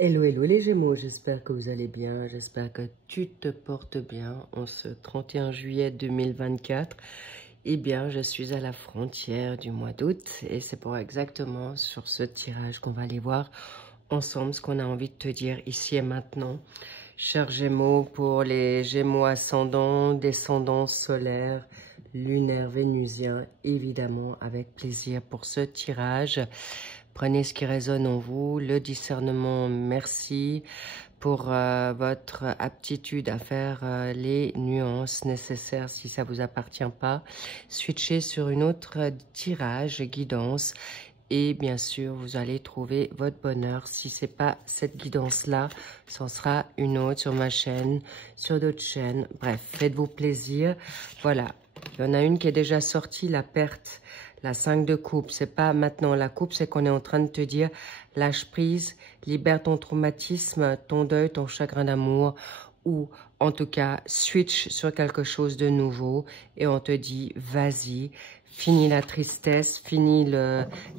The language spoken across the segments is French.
Hello, hello les Gémeaux, j'espère que vous allez bien, j'espère que tu te portes bien en ce 31 juillet 2024. Eh bien, je suis à la frontière du mois d'août et c'est pour exactement sur ce tirage qu'on va aller voir ensemble ce qu'on a envie de te dire ici et maintenant. Chers Gémeaux, pour les Gémeaux ascendants, descendants solaires, lunaires, vénusiens, évidemment avec plaisir pour ce tirage. Prenez ce qui résonne en vous, le discernement, merci pour votre aptitude à faire les nuances nécessaires si ça ne vous appartient pas. Switchez sur une autre tirage, guidance. Et bien sûr, vous allez trouver votre bonheur. Si ce n'est pas cette guidance-là, ce sera une autre sur ma chaîne, sur d'autres chaînes. Bref, faites-vous plaisir. Voilà, il y en a une qui est déjà sortie, la perte. La 5 de coupe, c'est pas maintenant la coupe, c'est qu'on est en train de te dire lâche prise, libère ton traumatisme, ton deuil, ton chagrin d'amour, ou en tout cas switch sur quelque chose de nouveau et on te dit vas-y, finis la tristesse, finis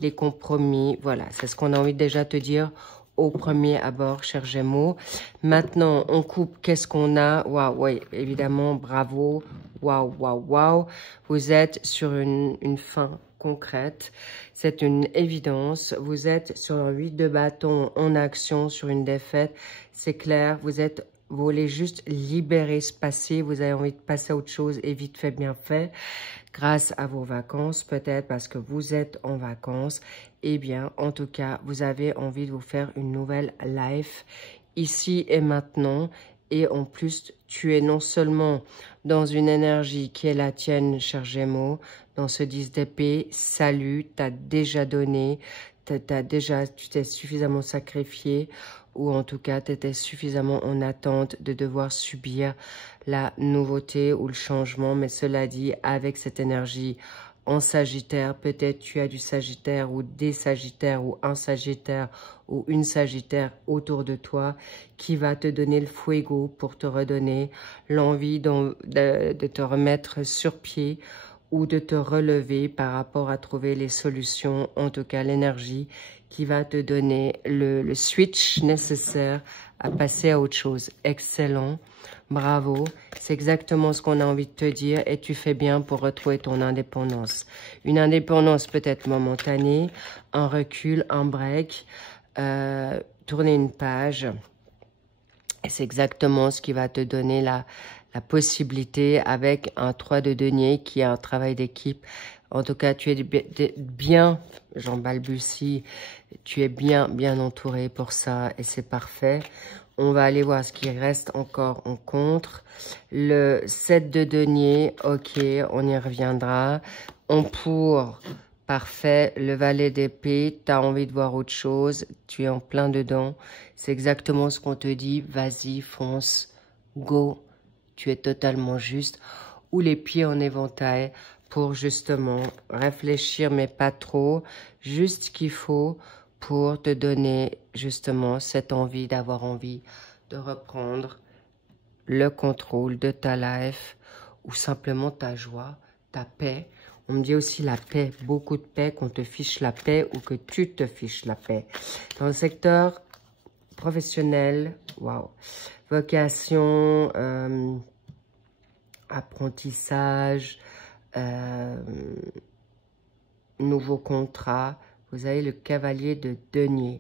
les compromis. Voilà, c'est ce qu'on a envie de déjà te dire au premier abord, cher Gémeaux. Maintenant, on coupe, qu'est-ce qu'on a? Waouh, oui, évidemment, bravo. Waouh, waouh, waouh. Vous êtes sur une fin concrète. C'est une évidence. Vous êtes sur un 8 de bâton en action, sur une défaite. C'est clair, vous voulez juste libérer ce passé. Vous avez envie de passer à autre chose et vite fait, bien fait. Grâce à vos vacances, peut-être parce que vous êtes en vacances. Eh bien, en tout cas, vous avez envie de vous faire une nouvelle life ici et maintenant. Et en plus, tu es non seulement dans une énergie qui est la tienne, cher Gémeaux, dans ce 10 d'épée, salut, t'as déjà donné, tu t'es suffisamment sacrifié, ou en tout cas, tu étais suffisamment en attente de devoir subir la nouveauté ou le changement. Mais cela dit, avec cette énergie en Sagittaire, peut-être tu as du Sagittaire ou des Sagittaires ou un Sagittaire ou une Sagittaire autour de toi qui va te donner le fuego pour te redonner l'envie de te remettre sur pied ou de te relever par rapport à trouver les solutions, en tout cas l'énergie qui va te donner le switch nécessaire à passer à autre chose. Excellent, bravo, c'est exactement ce qu'on a envie de te dire et tu fais bien pour retrouver ton indépendance. Une indépendance peut-être momentanée, un recul, un break, tourner une page. Et c'est exactement ce qui va te donner la possibilité avec un 3 de denier qui est un travail d'équipe. En tout cas, tu es bien, j'en balbutie, tu es bien entouré pour ça et c'est parfait. On va aller voir ce qui reste encore en contre. Le 7 de denier, ok, on y reviendra. En pour, parfait. Le valet d'épée, tu as envie de voir autre chose, tu es en plein dedans. C'est exactement ce qu'on te dit, vas-y, fonce, go, tu es totalement juste. Ou les pieds en éventail pour justement réfléchir, mais pas trop, juste ce qu'il faut pour te donner justement cette envie d'avoir envie de reprendre le contrôle de ta life ou simplement ta joie, ta paix. On me dit aussi la paix, beaucoup de paix, qu'on te fiche la paix ou que tu te fiches la paix. Dans le secteur professionnel, waouh, vocation, apprentissage, nouveau contrat. Vous avez le cavalier de denier.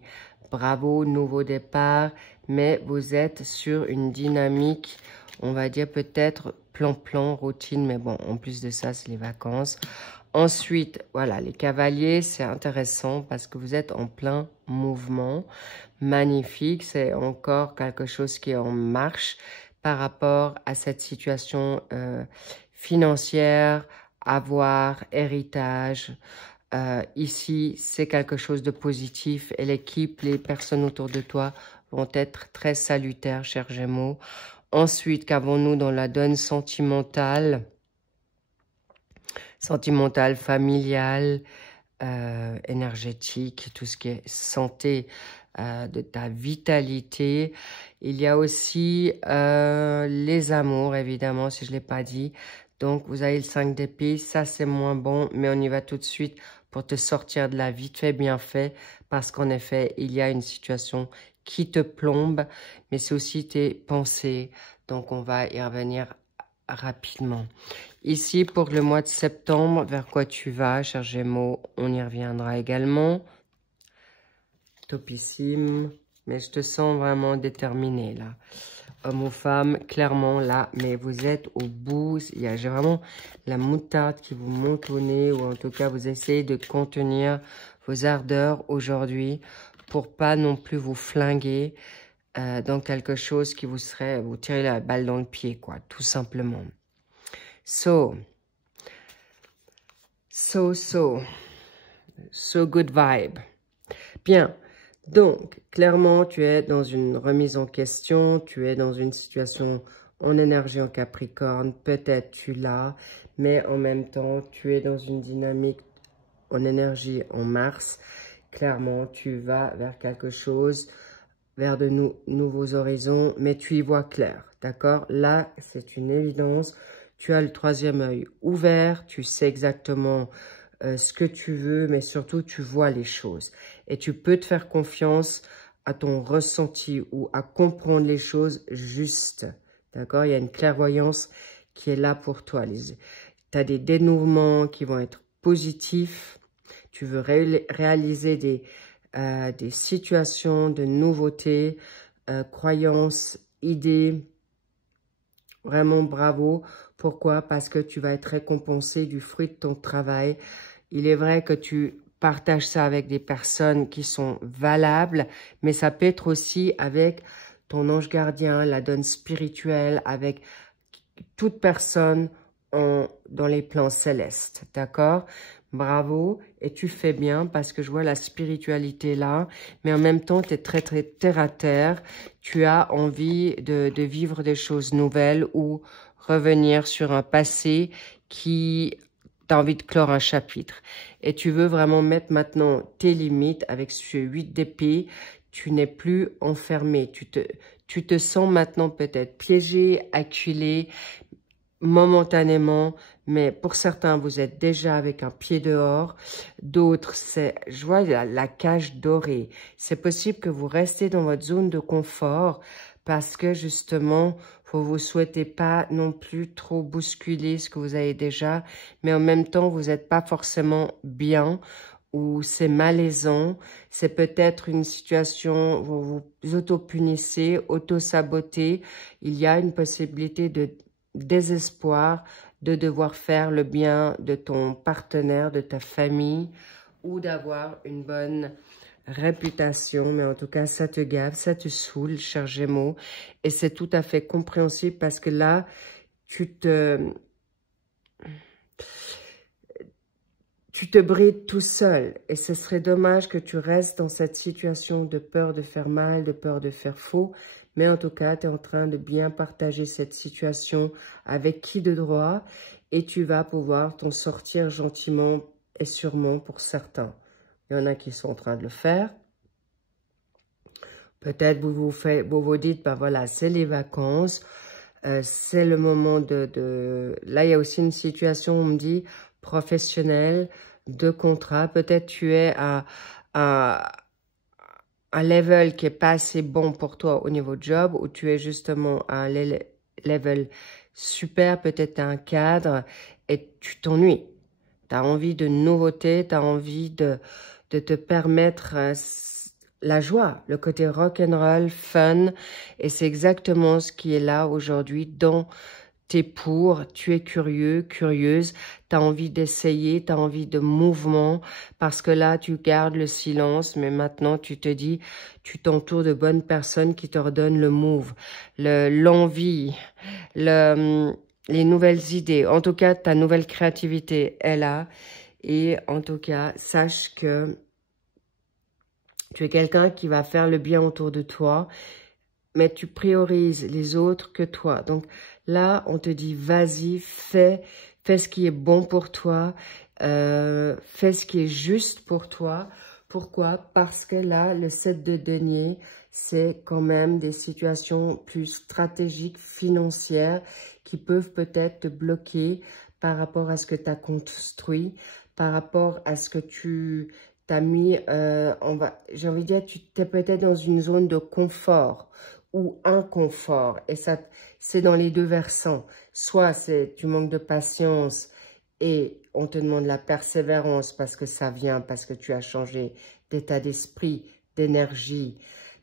Bravo, nouveau départ, mais vous êtes sur une dynamique, on va dire peut-être plan-plan, routine, mais bon, en plus de ça, c'est les vacances. Ensuite, voilà, les cavaliers, c'est intéressant parce que vous êtes en plein mouvement. Magnifique, c'est encore quelque chose qui est en marche par rapport à cette situation financière, avoir, héritage. Ici, c'est quelque chose de positif et l'équipe, les personnes autour de toi vont être très salutaires, chers Gémeaux. Ensuite, qu'avons-nous dans la donne sentimentale? Sentimentale, familiale, énergétique, tout ce qui est santé, de ta vitalité. Il y a aussi les amours, évidemment, si je ne l'ai pas dit. Donc, vous avez le 5 d'épée. Ça, c'est moins bon, mais on y va tout de suite pour te sortir de la vite fait, bien fait, parce qu'en effet, il y a une situation qui te plombe, mais c'est aussi tes pensées. Donc, on va y revenir rapidement. Ici, pour le mois de septembre, vers quoi tu vas, cher Gémeaux, on y reviendra également. Topissime, mais je te sens vraiment déterminé là. Homme ou femme, clairement là, mais vous êtes au bout. J'ai vraiment la moutarde qui vous monte au nez, ou en tout cas, vous essayez de contenir vos ardeurs aujourd'hui pour pas non plus vous flinguer dans quelque chose qui vous tirer la balle dans le pied, quoi, tout simplement. So good vibe. Bien. Donc, clairement, tu es dans une remise en question, tu es dans une situation en énergie en Capricorne, peut-être tu l'as, mais en même temps, tu es dans une dynamique en énergie en Mars. Clairement, tu vas vers quelque chose, vers de nouveaux horizons, mais tu y vois clair, d'accord? Là, c'est une évidence, tu as le troisième œil ouvert, tu sais exactement ce que tu veux, mais surtout, tu vois les choses. Et tu peux te faire confiance à ton ressenti ou à comprendre les choses justes. D'accord? Il y a une clairvoyance qui est là pour toi. Tu as des dénouements qui vont être positifs. Tu veux réaliser des situations de nouveautés, croyances, idées. Vraiment bravo. Pourquoi? Parce que tu vas être récompensé du fruit de ton travail. Il est vrai que tu partages ça avec des personnes qui sont valables, mais ça peut être aussi avec ton ange gardien, la donne spirituelle, avec toute personne dans les plans célestes, d'accord? Bravo, et tu fais bien parce que je vois la spiritualité là, mais en même temps, tu es très, très terre à terre. Tu as envie de vivre des choses nouvelles ou revenir sur un passé qui t'as envie de clore un chapitre. Et tu veux vraiment mettre maintenant tes limites avec ce 8 d'épée. Tu n'es plus enfermé. Tu te sens maintenant peut-être piégé, acculé, momentanément, mais pour certains, vous êtes déjà avec un pied dehors. D'autres, je vois la cage dorée. C'est possible que vous restez dans votre zone de confort parce que justement, vous souhaitez pas non plus trop bousculer ce que vous avez déjà, mais en même temps, vous n'êtes pas forcément bien ou c'est malaisant. C'est peut-être une situation où vous vous auto-punissez, auto-sabotez. Il y a une possibilité de désespoir de devoir faire le bien de ton partenaire, de ta famille, ou d'avoir une bonne réputation, mais en tout cas, ça te gave, ça te saoule, cher Gémeaux, et c'est tout à fait compréhensible parce que là, tu te brides tout seul, et ce serait dommage que tu restes dans cette situation de peur de faire mal, de peur de faire faux, mais en tout cas, tu es en train de bien partager cette situation avec qui de droit, et tu vas pouvoir t'en sortir gentiment et sûrement pour certains. Il y en a qui sont en train de le faire. Peut-être vous vous dites, ben voilà, c'est les vacances, c'est le moment Là, il y a aussi une situation, on me dit, professionnelle, de contrat. Peut-être tu es à un level qui n'est pas assez bon pour toi au niveau job, ou tu es justement à un level super, peut-être un cadre, et tu t'ennuies. Tu as envie de nouveautés, tu as envie de te permettre la joie, le côté rock'n'roll, fun, et c'est exactement ce qui est là aujourd'hui dans tes pour, tu es curieux, curieuse, tu as envie d'essayer, tu as envie de mouvement, parce que là, tu gardes le silence, mais maintenant, tu te dis, tu t'entoures de bonnes personnes qui te redonnent le move, l'envie, les nouvelles idées. En tout cas, ta nouvelle créativité est là, et en tout cas, sache que tu es quelqu'un qui va faire le bien autour de toi, mais tu priorises les autres que toi. Donc là, on te dit, vas-y, fais ce qui est bon pour toi, fais ce qui est juste pour toi. Pourquoi? Parce que là, le 7 de denier, c'est quand même des situations plus stratégiques, financières, qui peuvent peut-être te bloquer par rapport à ce que tu as construit, par rapport à ce que tu t'as mis, j'ai envie de dire, tu t'es peut-être dans une zone de confort ou inconfort. Et ça, c'est dans les deux versants. Soit tu manques de patience et on te demande la persévérance parce que ça vient, parce que tu as changé d'état d'esprit, d'énergie.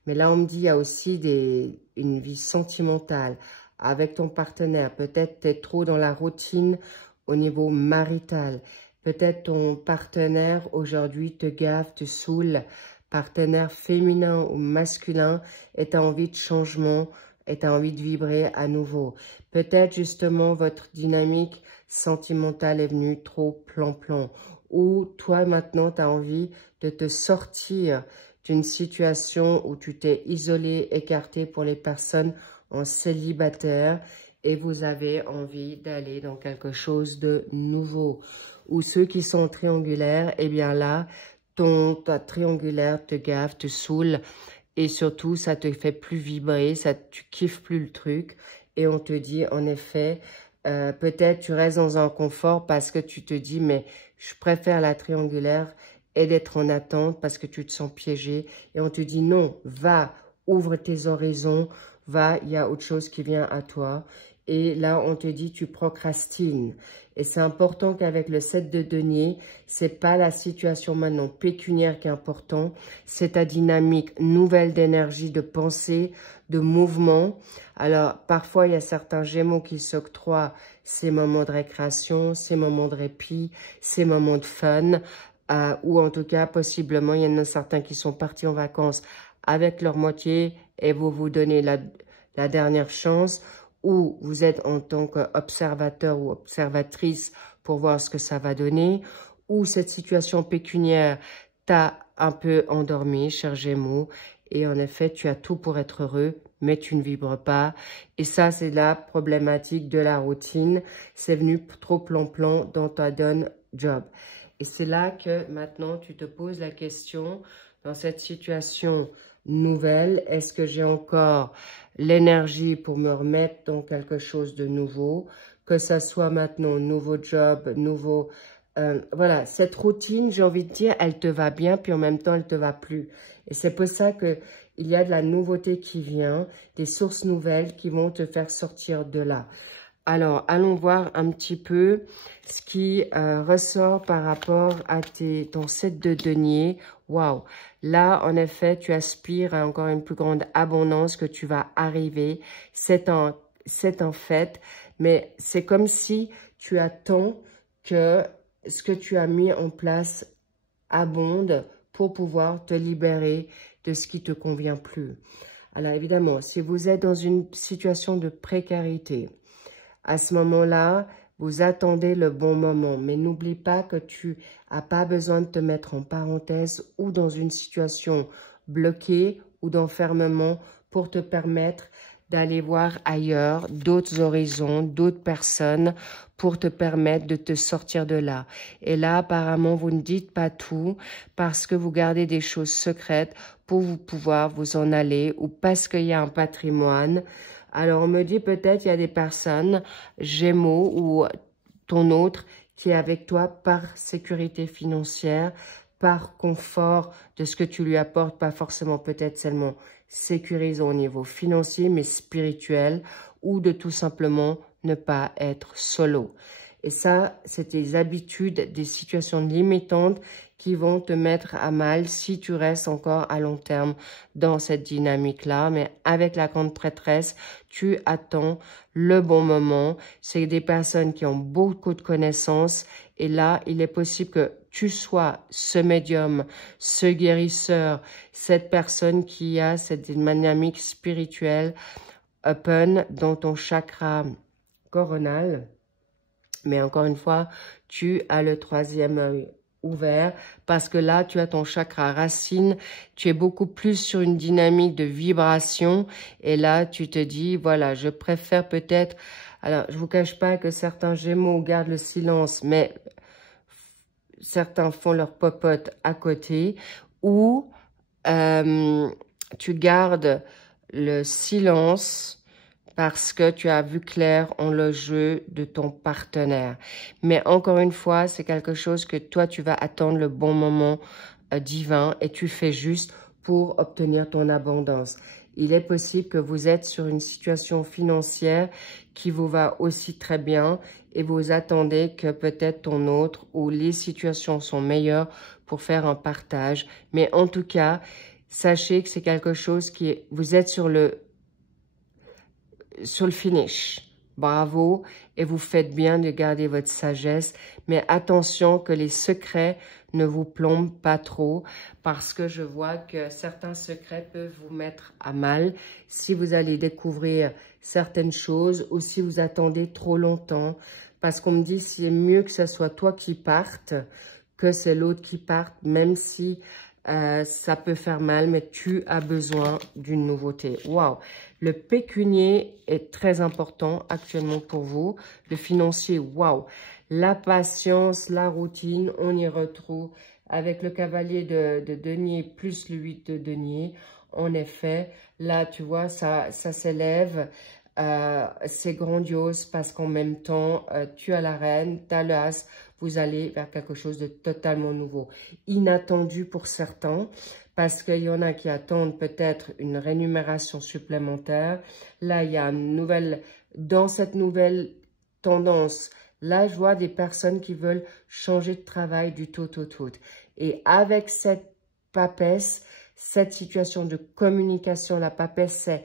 Mais là, on me dit, il y a aussi une vie sentimentale avec ton partenaire. Peut-être tu es trop dans la routine au niveau marital. Peut-être ton partenaire aujourd'hui te gave, te saoule, partenaire féminin ou masculin, et tu as envie de changement, et tu as envie de vibrer à nouveau. Peut-être justement votre dynamique sentimentale est venue trop plan-plan. Ou toi maintenant tu as envie de te sortir d'une situation où tu t'es isolé, écarté pour les personnes en célibataire et vous avez envie d'aller dans quelque chose de nouveau. Ou ceux qui sont triangulaires, eh bien là, ta triangulaire te gave, te saoule et surtout, ça te fait plus vibrer, tu kiffes plus le truc et on te dit en effet, peut-être tu restes dans un confort parce que tu te dis, mais je préfère la triangulaire et d'être en attente parce que tu te sens piégé. Et on te dit non, va, ouvre tes horizons, va, il y a autre chose qui vient à toi. Et là, on te dit, tu procrastines. Et c'est important qu'avec le 7 de denier, c'est pas la situation maintenant pécuniaire qui est important, c'est ta dynamique nouvelle d'énergie, de pensée, de mouvement. Alors, parfois, il y a certains Gémeaux qui s'octroient ces moments de récréation, ces moments de répit, ces moments de fun, ou en tout cas, possiblement, il y en a certains qui sont partis en vacances avec leur moitié et vous vous donnez la dernière chance, ou vous êtes en tant qu'observateur ou observatrice pour voir ce que ça va donner, ou cette situation pécuniaire t'a un peu endormi, cher Gémeaux, et en effet, tu as tout pour être heureux, mais tu ne vibres pas. Et ça, c'est la problématique de la routine. C'est venu trop plan-plan dans ta donne job. Et c'est là que maintenant, tu te poses la question, dans cette situation nouvelle, est-ce que j'ai encore l'énergie pour me remettre dans quelque chose de nouveau, que ça soit maintenant nouveau job, nouveau... voilà, cette routine, j'ai envie de dire, elle te va bien, puis en même temps, elle te va plus. Et c'est pour ça que il y a de la nouveauté qui vient, des sources nouvelles qui vont te faire sortir de là. Alors, allons voir un petit peu ce qui ressort par rapport à ton 7 de denier. Waouh! Là, en effet, tu aspires à encore une plus grande abondance que tu vas arriver. C'est un fait, mais c'est comme si tu attends que ce que tu as mis en place abonde pour pouvoir te libérer de ce qui te convient plus. Alors, évidemment, si vous êtes dans une situation de précarité, à ce moment-là, vous attendez le bon moment. Mais n'oublie pas que tu n'as pas besoin de te mettre en parenthèse ou dans une situation bloquée ou d'enfermement pour te permettre d'aller voir ailleurs d'autres horizons, d'autres personnes pour te permettre de te sortir de là. Et là, apparemment, vous ne dites pas tout parce que vous gardez des choses secrètes pour vous pouvoir vous en aller ou parce qu'il y a un patrimoine. Alors, on me dit peut-être il y a des personnes, Gémeaux ou ton autre, qui est avec toi par sécurité financière, par confort de ce que tu lui apportes, pas forcément peut-être seulement sécurisant au niveau financier, mais spirituel, ou de tout simplement ne pas être solo. Et ça, c'est des habitudes, des situations limitantes qui vont te mettre à mal si tu restes encore à long terme dans cette dynamique-là. Mais avec la grande prêtresse, tu attends le bon moment. C'est des personnes qui ont beaucoup de connaissances. Et là, il est possible que tu sois ce médium, ce guérisseur, cette personne qui a cette dynamique spirituelle open dans ton chakra coronal. Mais encore une fois, tu as le troisième œil ouvert parce que là, tu as ton chakra racine. Tu es beaucoup plus sur une dynamique de vibration. Et là, tu te dis, voilà, je préfère peut-être... Alors, je vous cache pas que certains Gémeaux gardent le silence, mais certains font leur popote à côté. Ou tu gardes le silence parce que tu as vu clair en le jeu de ton partenaire. Mais encore une fois, c'est quelque chose que toi, tu vas attendre le bon moment divin et tu fais juste pour obtenir ton abondance. Il est possible que vous êtes sur une situation financière qui vous va aussi très bien et vous attendez que peut-être ton autre ou les situations sont meilleures pour faire un partage. Mais en tout cas, sachez que c'est quelque chose qui est, vous êtes sur le finish. Bravo et vous faites bien de garder votre sagesse, mais attention que les secrets ne vous plombent pas trop parce que je vois que certains secrets peuvent vous mettre à mal si vous allez découvrir certaines choses ou si vous attendez trop longtemps parce qu'on me dit c'est mieux que ce soit toi qui parte que c'est l'autre qui parte, même si ça peut faire mal, mais tu as besoin d'une nouveauté. Waouh! Le pécunier est très important actuellement pour vous. Le financier, waouh! La patience, la routine, on y retrouve avec le cavalier de denier plus le 8 de denier. En effet, là, tu vois, ça s'élève. C'est grandiose parce qu'en même temps, tu as la reine, tu as l'as, vous allez vers quelque chose de totalement nouveau. Inattendu pour certains, parce qu'il y en a qui attendent peut-être une rémunération supplémentaire. Là, il y a une nouvelle, dans cette nouvelle tendance, là, je vois des personnes qui veulent changer de travail du tout au tout. Et avec cette papesse, cette situation de communication, la papesse, c'est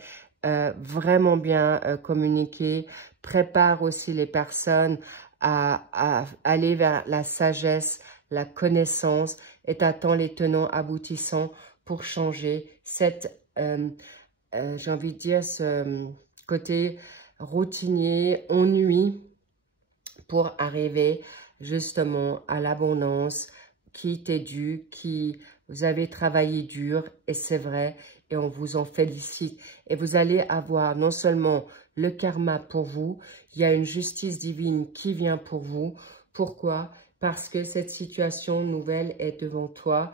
vraiment bien communiquer, prépare aussi les personnes à aller vers la sagesse, la connaissance et t'attends les tenants aboutissants pour changer cette, j'ai envie de dire, ce côté routinier, ennui pour arriver justement à l'abondance qui t'est due, qui vous avez travaillé dur et c'est vrai et on vous en félicite. Et vous allez avoir non seulement le karma pour vous, il y a une justice divine qui vient pour vous. Pourquoi? Parce que cette situation nouvelle est devant toi.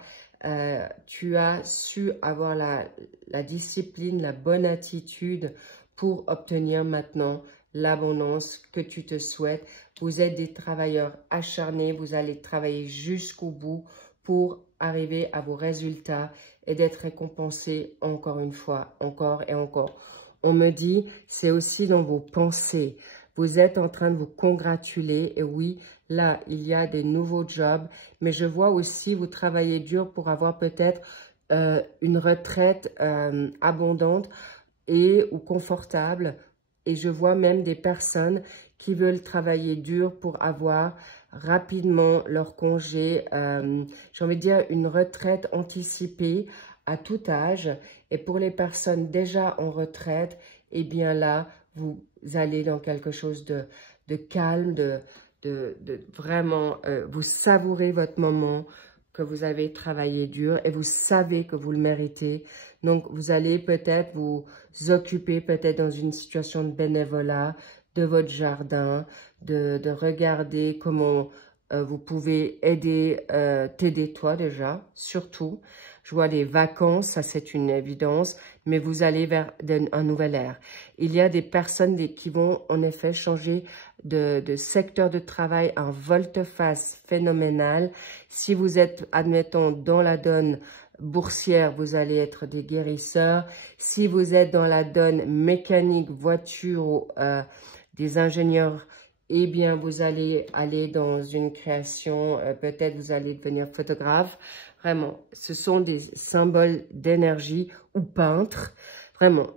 Tu as su avoir la discipline, la bonne attitude pour obtenir maintenant l'abondance que tu te souhaites. Vous êtes des travailleurs acharnés, vous allez travailler jusqu'au bout pour arriver à vos résultats et d'être récompensé encore une fois, encore et encore. On me dit, c'est aussi dans vos pensées. Vous êtes en train de vous congratuler et oui, là, il y a des nouveaux jobs, mais je vois aussi vous travaillez dur pour avoir peut-être une retraite abondante et ou confortable. Et je vois même des personnes qui veulent travailler dur pour avoir rapidement leur congé, j'ai envie de dire une retraite anticipée à tout âge. Et pour les personnes déjà en retraite, eh bien là, vous allez dans quelque chose de calme, de vraiment, vous savourez votre moment que vous avez travaillé dur et vous savez que vous le méritez. Donc, vous allez peut-être vous occuper peut-être dans une situation de bénévolat de votre jardin, de regarder comment vous pouvez aider, t'aider toi déjà, surtout. Je vois les vacances, ça c'est une évidence, mais vous allez vers un nouvel ère. Il y a des personnes qui vont en effet changer de secteur de travail, un volte-face phénoménal. Si vous êtes, admettons, dans la donne boursière, vous allez être des guérisseurs. Si vous êtes dans la donne mécanique, voiture, des ingénieurs, eh bien, vous allez aller dans une création, peut-être vous allez devenir photographe. Vraiment, ce sont des symboles d'énergie ou peintre. Vraiment,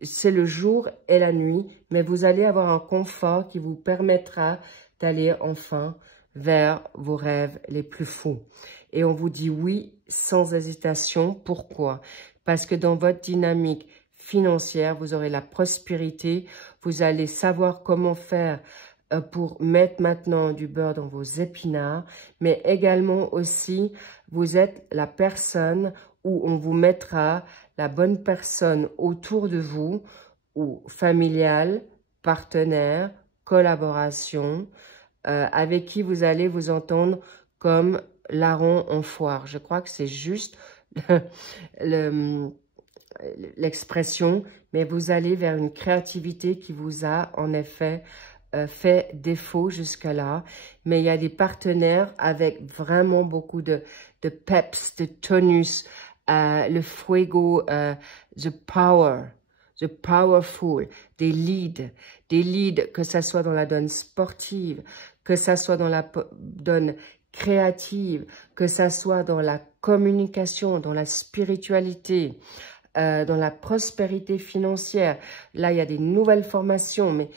c'est le jour et la nuit, mais vous allez avoir un confort qui vous permettra d'aller enfin vers vos rêves les plus fous. Et on vous dit oui sans hésitation. Pourquoi? Parce que dans votre dynamique financière, vous aurez la prospérité, vous allez savoir comment faire pour mettre maintenant du beurre dans vos épinards, mais également aussi, vous êtes la personne où on vous mettra la bonne personne autour de vous, ou familiale, partenaire, collaboration, avec qui vous allez vous entendre comme larron en foire. Je crois que c'est juste l'expression, mais vous allez vers une créativité qui vous a en effet fait défaut jusque-là. Mais il y a des partenaires avec vraiment beaucoup de peps, de tonus, le fuego, the power, the powerful, des leads, que ça soit dans la donne sportive, que ça soit dans la donne créative, que ça soit dans la communication, dans la spiritualité, dans la prospérité financière. Là, il y a des nouvelles formations, mais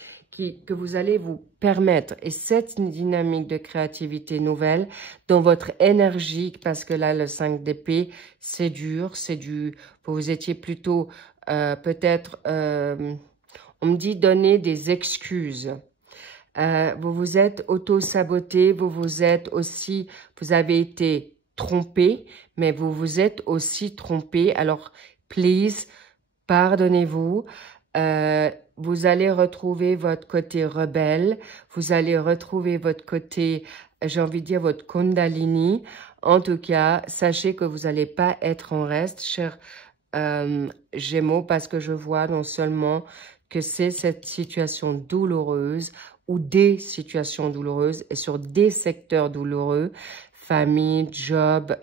que vous allez vous permettre. Et cette dynamique de créativité nouvelle, dans votre énergie, parce que là, le 5 d'épée, c'est dur, c'est du... Vous étiez plutôt, peut-être, on me dit donner des excuses. Vous vous êtes auto-saboté, vous avez été trompé, mais vous vous êtes aussi trompé. Alors, please, pardonnez-vous. Vous allez retrouver votre côté rebelle, vous allez retrouver votre côté, j'ai envie de dire, votre Kundalini. En tout cas, sachez que vous n'allez pas être en reste, chers Gémeaux, parce que je vois non seulement que c'est cette situation douloureuse ou des situations douloureuses et sur des secteurs douloureux, famille, job,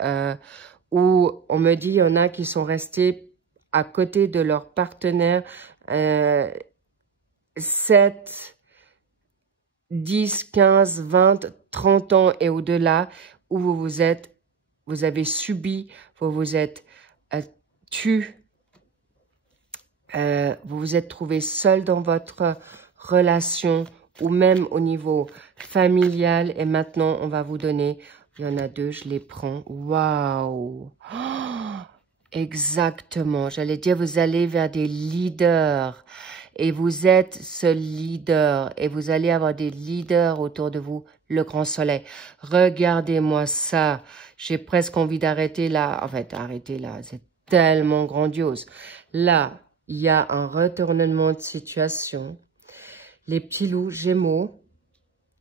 où on me dit il y en a qui sont restés à côté de leur partenaire 7, 10, 15, 20, 30 ans et au-delà, où vous avez subi, vous vous êtes tu, vous vous êtes trouvé seul dans votre relation ou même au niveau familial. Et maintenant, on va vous donner, il y en a 2, je les prends. Waouh! Exactement, j'allais dire, vous allez vers des leaders. Et vous êtes ce leader. Et vous allez avoir des leaders autour de vous, le grand soleil. Regardez-moi ça. J'ai presque envie d'arrêter là. En fait, arrêter là, c'est tellement grandiose. Là, il y a un retournement de situation. Les petits loups Gémeaux,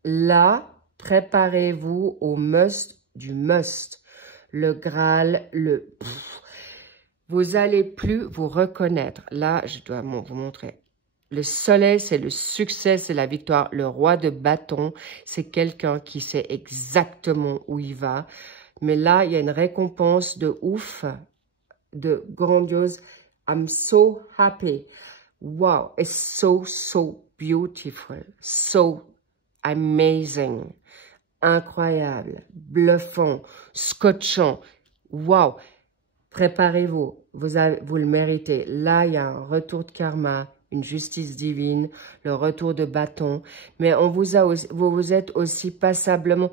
là, préparez-vous au must du must. Le Graal, le... Vous allez plus vous reconnaître. Là, je dois vous montrer. Le soleil, c'est le succès, c'est la victoire. Le roi de bâton, c'est quelqu'un qui sait exactement où il va. Mais là, il y a une récompense de ouf, de grandiose. I'm so happy. Wow, it's so, so beautiful. So amazing. Incroyable, bluffant, scotchant. Wow. Préparez-vous, vous le méritez. Là, il y a un retour de karma, une justice divine, le retour de bâton. Mais vous vous êtes aussi passablement...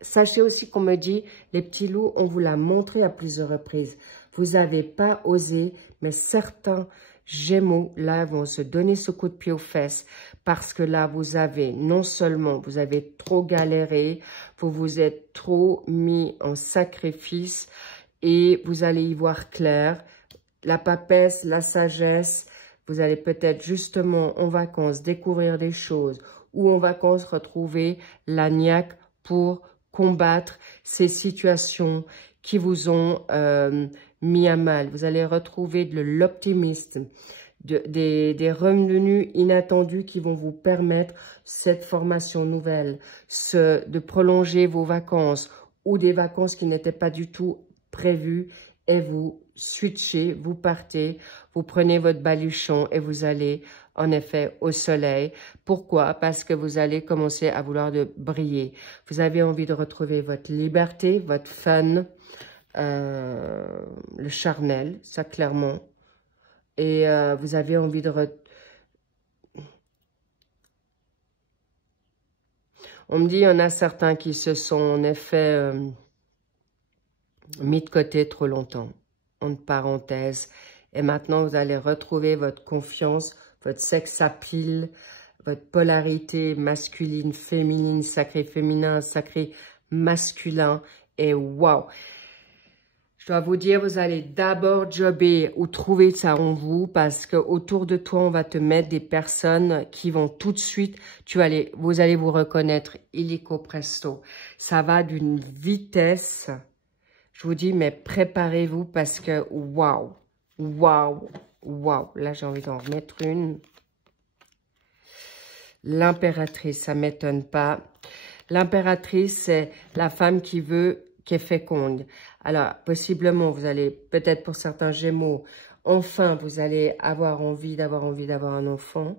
Sachez aussi qu'on me dit, les petits loups, on vous l'a montré à plusieurs reprises. Vous n'avez pas osé, mais certains Gémeaux, là, vont se donner ce coup de pied aux fesses. Parce que là, vous avez, non seulement, vous avez trop galéré, vous vous êtes trop mis en sacrifice, et vous allez y voir clair, la papesse, la sagesse. Vous allez peut-être justement en vacances découvrir des choses ou en vacances retrouver la niaque pour combattre ces situations qui vous ont mis à mal. Vous allez retrouver de l'optimisme, des revenus inattendus qui vont vous permettre cette formation nouvelle, de prolonger vos vacances ou des vacances qui n'étaient pas du tout prévu et vous switchez, vous partez, vous prenez votre baluchon et vous allez en effet au soleil. Pourquoi? Parce que vous allez commencer à vouloir briller. Vous avez envie de retrouver votre liberté, votre fun, le charnel, ça clairement. Et vous avez envie de... On me dit, il y en a certains qui se sont en effet... mis de côté trop longtemps, entre parenthèses. Et maintenant, vous allez retrouver votre confiance, votre sex appeal, votre polarité masculine, féminine, sacré féminin, sacré masculin. Et waouh! Je dois vous dire, vous allez d'abord jobber ou trouver ça en vous parce que autour de toi, on va te mettre des personnes qui vont tout de suite, vous allez vous reconnaître illico presto. Ça va d'une vitesse... Je vous dis, mais préparez-vous parce que, waouh, waouh, waouh. Là, j'ai envie d'en remettre une. L'impératrice, ça ne m'étonne pas. L'impératrice, c'est la femme qui veut qui est féconde. Alors, possiblement, vous allez, peut-être pour certains Gémeaux, enfin, vous allez avoir envie d'avoir un enfant.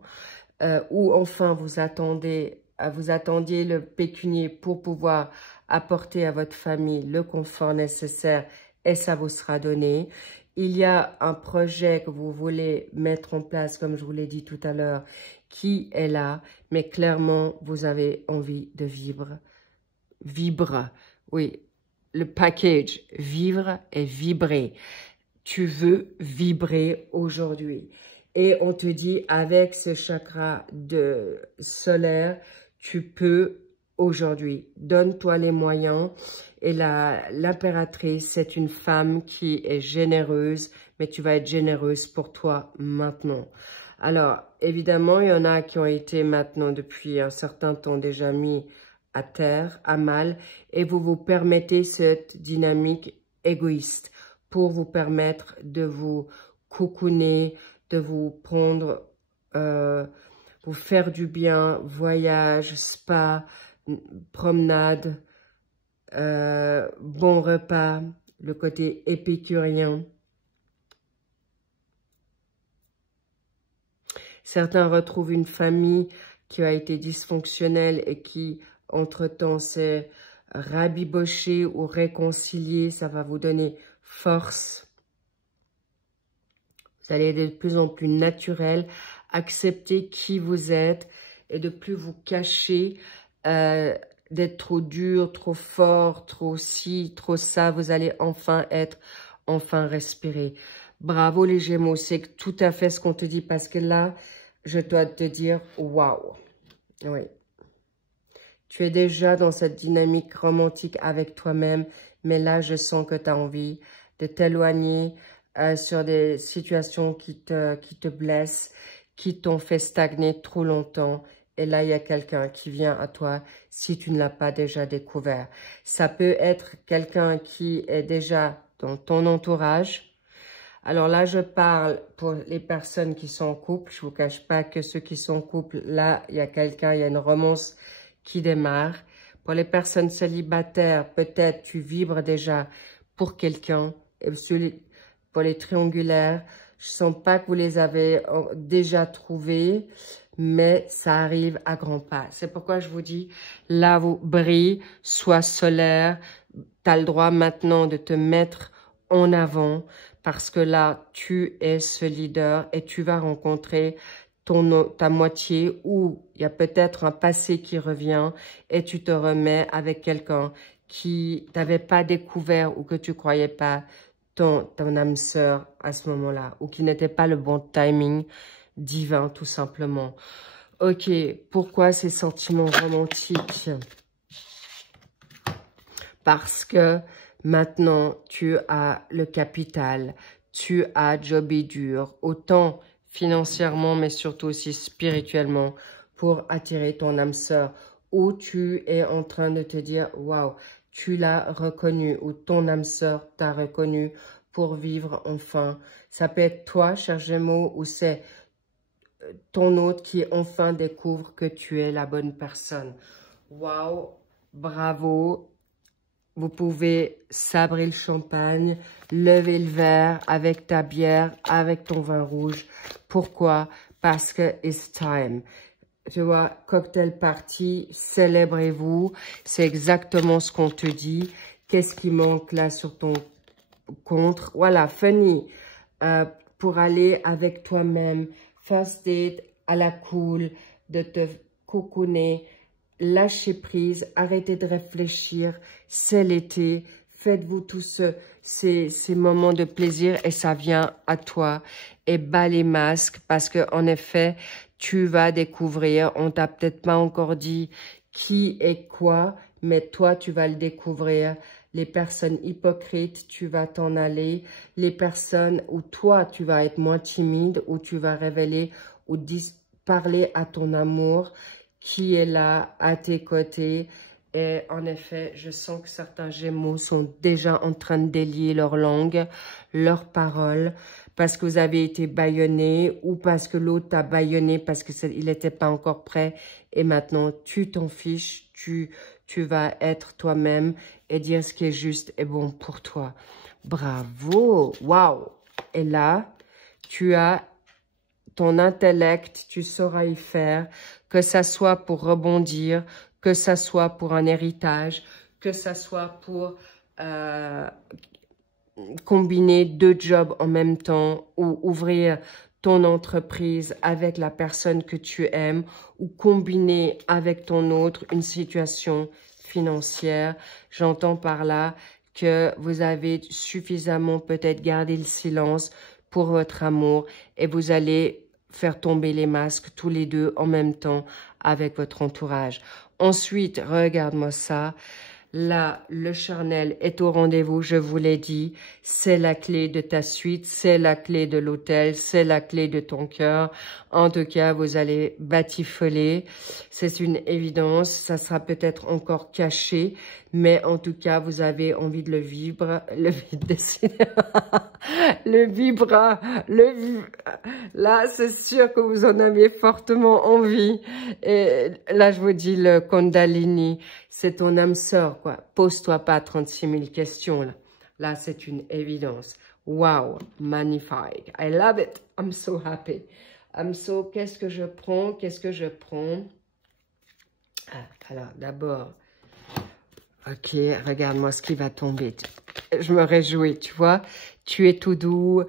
Ou enfin, vous attendiez le pécunier pour pouvoir apporter à votre famille le confort nécessaire et ça vous sera donné. Il y a un projet que vous voulez mettre en place, comme je vous l'ai dit tout à l'heure, qui est là, mais clairement, vous avez envie de vivre. Vibre, oui, le package, vivre et vibrer. Tu veux vibrer aujourd'hui. Et on te dit, avec ce chakra de solaire, tu peux aujourd'hui. Donne-toi les moyens. Et l'impératrice, c'est une femme qui est généreuse, mais tu vas être généreuse pour toi maintenant. Alors, évidemment, il y en a qui ont été maintenant, depuis un certain temps, déjà mis à terre, à mal, et vous vous permettez cette dynamique égoïste pour vous permettre de vous cocooner, de vous prendre, vous faire du bien, voyage, spa, promenade, bon repas, le côté épicurien. Certains retrouvent une famille qui a été dysfonctionnelle et qui, entre-temps, s'est rabibochée ou réconciliée. Ça va vous donner force. Vous allez être de plus en plus naturel, accepter qui vous êtes et de plus vous cacher, d'être trop dur, trop fort, trop ci, trop ça. Vous allez enfin respirer. Bravo les Gémeaux, c'est tout à fait ce qu'on te dit parce que là, je dois te dire, waouh. Oui. Tu es déjà dans cette dynamique romantique avec toi-même, mais là, je sens que tu as envie de t'éloigner sur des situations qui te blessent, qui t'ont fait stagner trop longtemps. Et là, il y a quelqu'un qui vient à toi si tu ne l'as pas déjà découvert. Ça peut être quelqu'un qui est déjà dans ton entourage. Alors là, je parle pour les personnes qui sont en couple. Je ne vous cache pas que ceux qui sont en couple, là, il y a quelqu'un, il y a une romance qui démarre. Pour les personnes célibataires, peut-être tu vibres déjà pour quelqu'un. Et pour les triangulaires, je ne sens pas que vous les avez déjà trouvés, mais ça arrive à grands pas. C'est pourquoi je vous dis, là, vous brille, sois solaire. Tu as le droit maintenant de te mettre en avant parce que là, tu es ce leader et tu vas rencontrer ta moitié ou il y a peut-être un passé qui revient et tu te remets avec quelqu'un qui t'avait pas découvert ou que tu croyais pas ton âme sœur à ce moment-là ou qui n'était pas le bon timing divin tout simplement. Ok, pourquoi ces sentiments romantiques? Parce que maintenant, tu as le capital, tu as jobé dur, autant financièrement, mais surtout aussi spirituellement, pour attirer ton âme sœur, où tu es en train de te dire, waouh, tu l'as reconnu, ou ton âme sœur t'a reconnu pour vivre enfin. Ça peut être toi, cher Gémeaux, ou c'est ton autre qui enfin découvre que tu es la bonne personne. Waouh, bravo. Vous pouvez sabrer le champagne, lever le verre avec ta bière, avec ton vin rouge. Pourquoi? Parce que it's time. Tu vois, cocktail party, célébrez-vous. C'est exactement ce qu'on te dit. Qu'est-ce qui manque là sur ton compte? Voilà, funny. Pour aller avec toi-même. First date à la cool, de te cocooner. Lâchez prise, arrêtez de réfléchir, c'est l'été, faites-vous tous ces moments de plaisir et ça vient à toi. Et bas les masques parce que en effet, tu vas découvrir, on t'a peut-être pas encore dit qui est quoi, mais toi tu vas le découvrir. Les personnes hypocrites, tu vas t'en aller. Les personnes où toi tu vas être moins timide, où tu vas révéler ou parler à ton amour, qui est là à tes côtés. Et en effet, je sens que certains Gémeaux sont déjà en train de délier leur langue, leurs paroles, parce que vous avez été bâillonné ou parce que l'autre t'a bâillonné parce qu'il n'était pas encore prêt. Et maintenant, tu t'en fiches, tu vas être toi-même et dire ce qui est juste et bon pour toi. Bravo! Waouh! Et là, tu as ton intellect, tu sauras y faire, que ça soit pour rebondir, que ça soit pour un héritage, que ça soit pour combiner 2 jobs en même temps ou ouvrir ton entreprise avec la personne que tu aimes ou combiner avec ton autre une situation financière. J'entends par là que vous avez suffisamment peut-être gardé le silence pour votre amour et vous allez faire tomber les masques tous les deux en même temps avec votre entourage. Ensuite, regarde-moi ça. Là, le charnel est au rendez-vous, je vous l'ai dit. C'est la clé de ta suite, c'est la clé de l'hôtel, c'est la clé de ton cœur. En tout cas, vous allez batifoler. C'est une évidence. Ça sera peut-être encore caché, mais en tout cas, vous avez envie de le vivre. Là, c'est sûr que vous en avez fortement envie. Et là, je vous dis le Kundalini. C'est ton âme sœur, quoi. Pose-toi pas 36 000 questions, là. Là, c'est une évidence. Wow, magnifique. I love it. I'm so happy. Qu'est-ce que je prends? Qu'est-ce que je prends? Alors, d'abord, ok, regarde-moi ce qui va tomber. Je me réjouis, tu vois. Tu es tout doux.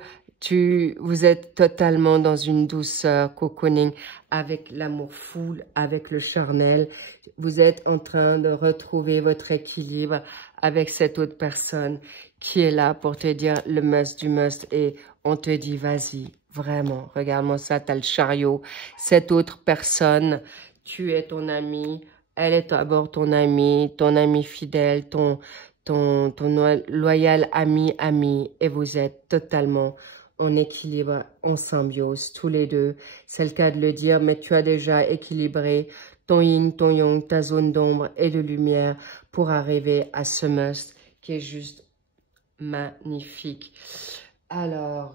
Vous êtes totalement dans une douceur, cocooning, avec l'amour fou, avec le charnel. Vous êtes en train de retrouver votre équilibre avec cette autre personne qui est là pour te dire le must du must et on te dit vas-y, vraiment, regarde-moi ça, t'as le chariot. Cette autre personne, tu es ton ami, elle est d'abord ton ami fidèle, ton loyal ami et vous êtes totalement en équilibre, en symbiose, tous les deux. C'est le cas de le dire, mais tu as déjà équilibré ton yin, ton yang, ta zone d'ombre et de lumière pour arriver à ce must qui est juste magnifique. Alors,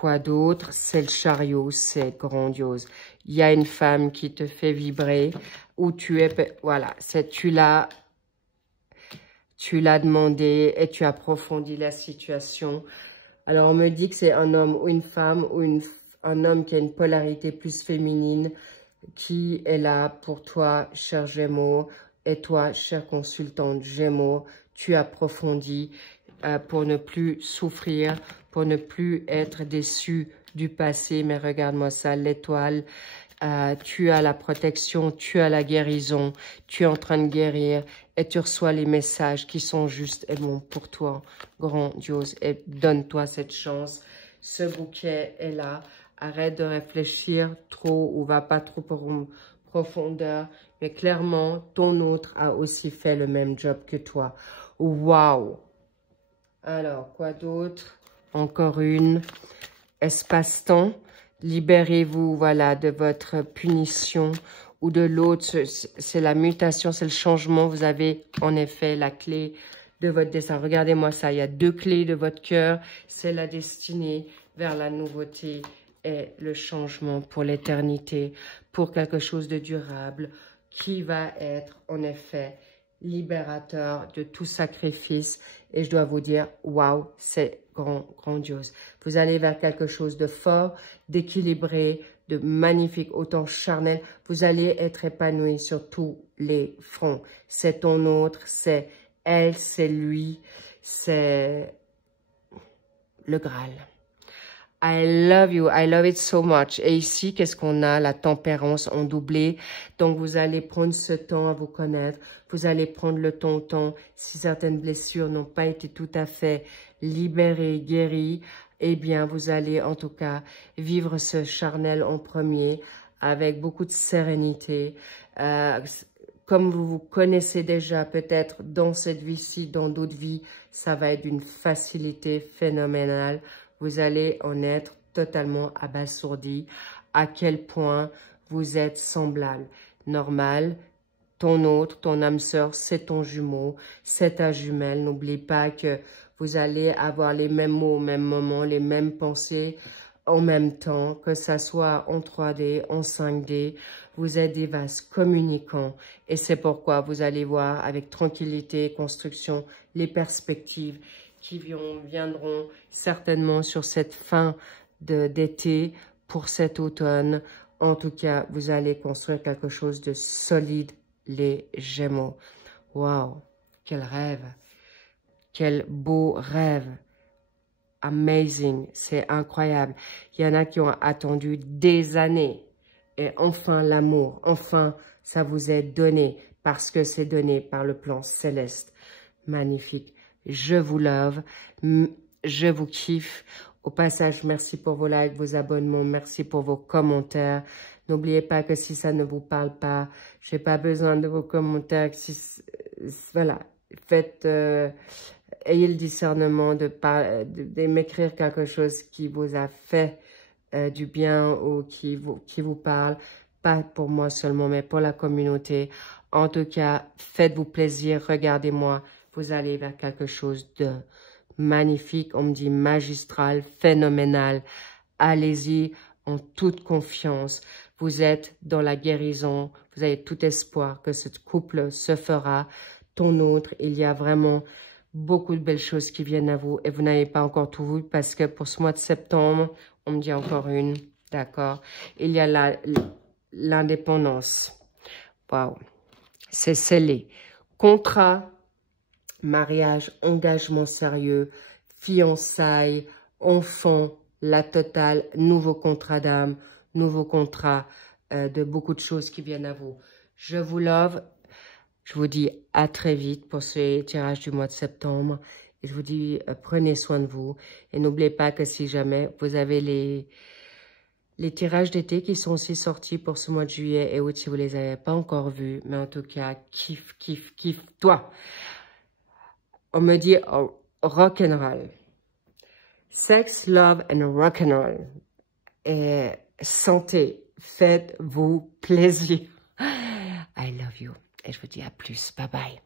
quoi d'autre? C'est le chariot, c'est grandiose. Il y a une femme qui te fait vibrer, où tu es, voilà, tu l'as demandé et tu approfondis la situation. Alors, on me dit que c'est un homme ou une femme ou un homme qui a une polarité plus féminine qui est là pour toi, cher Gémeaux, et toi, chère consultante Gémeaux, tu approfondis pour ne plus souffrir, pour ne plus être déçu du passé. Mais regarde-moi ça, l'étoile, tu as la protection, tu as la guérison, tu es en train de guérir et tu reçois les messages qui sont justes et bons pour toi, grandiose, et donne-toi cette chance. Ce bouquet est là, arrête de réfléchir trop ou va pas trop en profondeur, mais clairement, ton autre a aussi fait le même job que toi. Waouh! Alors, quoi d'autre? Encore une. Espace-temps. Libérez-vous, voilà, de votre punition ou de l'autre. C'est la mutation, c'est le changement. Vous avez en effet la clé de votre destin. Regardez-moi ça, il y a 2 clés de votre cœur. C'est la destinée vers la nouveauté et le changement pour l'éternité, pour quelque chose de durable qui va être en effet libérateur de tout sacrifice. Et je dois vous dire, waouh, c'est grandiose. Vous allez vers quelque chose de fort, d'équilibré, de magnifique, autant charnel. Vous allez être épanoui sur tous les fronts. C'est ton autre, c'est elle, c'est lui, c'est le Graal. I love you, I love it so much. Et ici, qu'est-ce qu'on a? La tempérance en doublé. Donc, vous allez prendre ce temps à vous connaître. Vous allez prendre le temps. Si certaines blessures n'ont pas été tout à fait libérées, guéries, eh bien, vous allez en tout cas vivre ce charnel en premier avec beaucoup de sérénité. Comme vous vous connaissez déjà peut-être dans cette vie-ci, dans d'autres vies, ça va être d'une facilité phénoménale. Vous allez en être totalement abasourdi à quel point vous êtes semblable. Normal, ton autre, ton âme sœur, c'est ton jumeau, c'est ta jumelle. N'oublie pas que vous allez avoir les mêmes mots au même moment, les mêmes pensées en même temps, que ça soit en 3D, en 5D. Vous êtes des vases communicants et c'est pourquoi vous allez voir avec tranquillité et construction les perspectives qui viendront certainement sur cette fin d'été pour cet automne. En tout cas, vous allez construire quelque chose de solide, les Gémeaux. Waouh, quel rêve, quel beau rêve. Amazing, c'est incroyable. Il y en a qui ont attendu des années. Et enfin l'amour, enfin ça vous est donné parce que c'est donné par le plan céleste. Magnifique. Je vous love, je vous kiffe. Au passage, merci pour vos likes, vos abonnements, merci pour vos commentaires. N'oubliez pas que si ça ne vous parle pas, j'ai pas besoin de vos commentaires. Voilà, faites... ayez le discernement de m'écrire quelque chose qui vous a fait du bien ou qui vous parle. Pas pour moi seulement, mais pour la communauté. En tout cas, faites-vous plaisir, regardez-moi. Vous allez vers quelque chose de magnifique. On me dit magistral, phénoménal. Allez-y en toute confiance. Vous êtes dans la guérison. Vous avez tout espoir que ce couple se fera. Ton autre, il y a vraiment... beaucoup de belles choses qui viennent à vous et vous n'avez pas encore tout vu parce que pour ce mois de septembre, on me dit encore une, d'accord? Il y a l'indépendance. Waouh, c'est scellé. Contrat, mariage, engagement sérieux, fiançailles, enfant, la totale, nouveau contrat d'âme, nouveau contrat de beaucoup de choses qui viennent à vous. Je vous love. Je vous dis à très vite pour ce tirage du mois de septembre. Et je vous dis, prenez soin de vous. Et n'oubliez pas que si jamais vous avez les tirages d'été qui sont aussi sortis pour ce mois de juillet et août, si vous les avez pas encore vus. Mais en tout cas, kiff, kiff, kiff. Toi, on me dit oh, rock'n'roll. Sex, love and rock'n'roll. Et santé, faites-vous plaisir. I love you. Et je vous dis à plus. Bye bye.